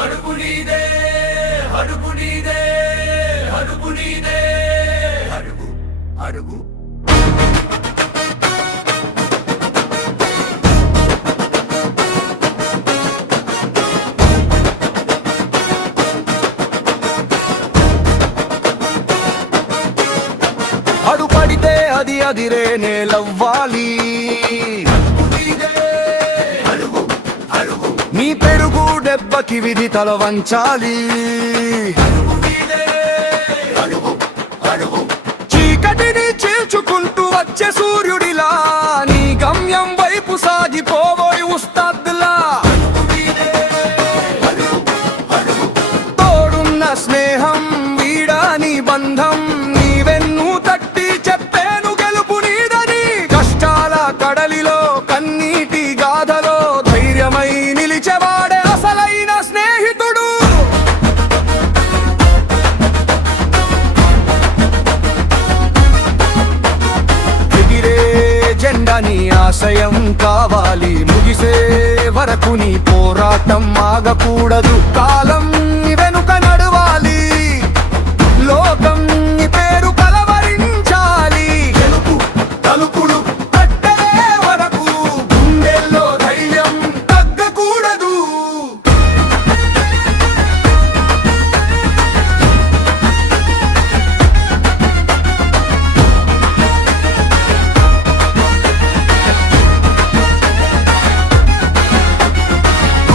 అడుగు నీదే అడుగు నీదే అడుగు నీదే అడుగు అడుగు అడుపడితే అది అదిరే నేలవ్వాలి. నీ పెరుగు దెబ్బకి విధి తల వంచాలి. చీకటిని చీల్చుకుంటూ వచ్చే సూర్యుడిలా నీ గమ్యం వైపు సాగిపోబోయి ఉస్తాద్లా. తోడున్న స్నేహం వీడాని బంధం నీవెన్ను తట్టి చెప్పేను గెలుపు నీదని. కష్టాల కడలిలో కన్నీటి గాథలో ధైర్యమై నిలిచేవాడే అసలైన స్నేహితుడు. ఎగిరే జెండా నీ ఆశయం కావాలి. ముగిసే వరకు నీ పోరాటం ఆగకూడదు. కాలం వెనుక నడవాలి. లోకం నీ పేరు కలవరించాలి. గెలుపు తలుపులు తట్టే వరకు గుండెల్లో ధైర్యం తగ్గకూడదు.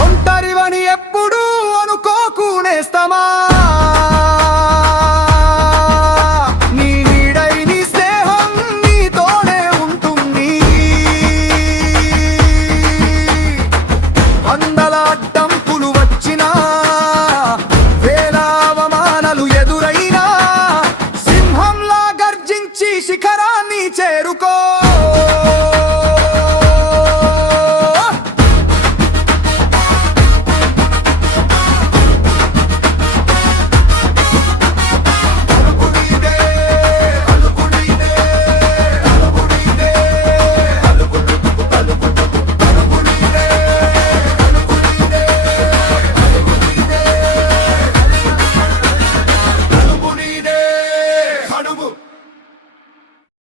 ఒంటరివని ఎప్పుడు అనుకోకు నేస్తమా.